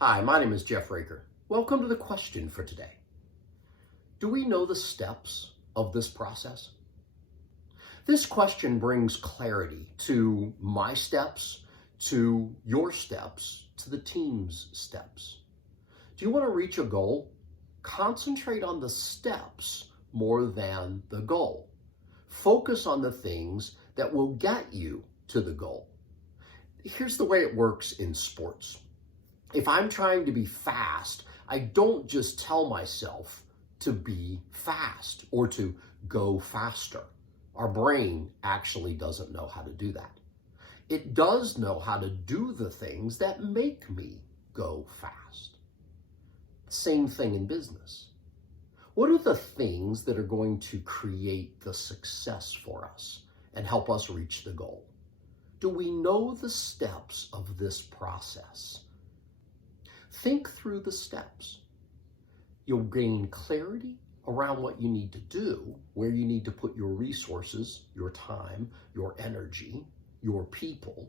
Hi, my name is Jeff Raker. Welcome to the question for today. Do we know the steps of this process? This question brings clarity to my steps, to your steps, to the team's steps. Do you want to reach a goal? Concentrate on the steps more than the goal. Focus on the things that will get you to the goal. Here's the way it works in sports. If I'm trying to be fast, I don't just tell myself to be fast or to go faster. Our brain actually doesn't know how to do that. It does know how to do the things that make me go fast. Same thing in business. What are the things that are going to create the success for us and help us reach the goal? Do we know the steps of this process? Think through the steps. You'll gain clarity around what you need to do, where you need to put your resources, your time, your energy, your people,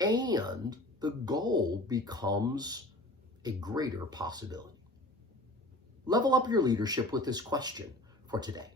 and the goal becomes a greater possibility. Level up your leadership with this question for today.